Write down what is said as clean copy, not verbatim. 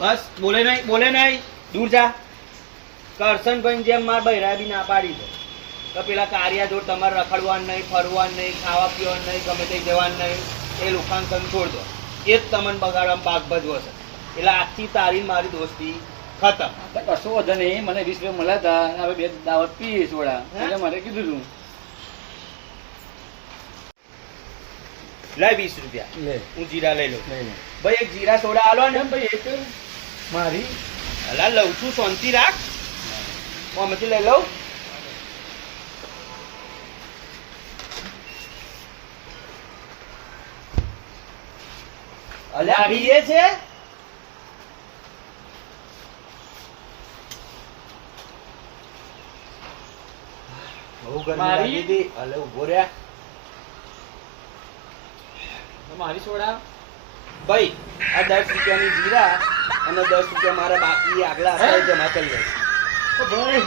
બસ બોલે નહીં દૂર જા. કરશનભાઈ જેમ મારા બૈરા બી ના પાડી દે તો પેલા કારિયા જોડ તમારે રખડવાનું નહીં, ફરવાનું નહીં, ખાવા પીવાનું નહીં, ગમે તે જવાનું નહીં, એ લોકોને તમે છોડ દો. એ જ તમને બગાડવામાં ભાગ ભજવો છે. એટલે આજથી તારી મારી દોસ્તી ખતમ. કશો વધુ નહીં, મને 20 રૂપિયા મળ્યા હતા, હવે 2 દાવત પી સોડા એટલે મને કીધું તું લાય 20 રૂપિયા લે. હું જીરા લઈ લઉં. લઈ લે. ભાઈ એક જીરા સોડા આલો ને. ભાઈ એક મારી અલા લઉં છું, શાંતિ રાખ. હું આમાંથી લઈ લઉં. અલ્યા પીએ છે. બહુ ગરમી મારી? લાગી હતી. અલે ઉભો રહ્યા. મારી સોડા ભાઈ આ 10 રૂપિયાની જીરા અને 10 રૂપિયા મારા બાકી આગલા હતા એ જમા કરી દે. ભાઈ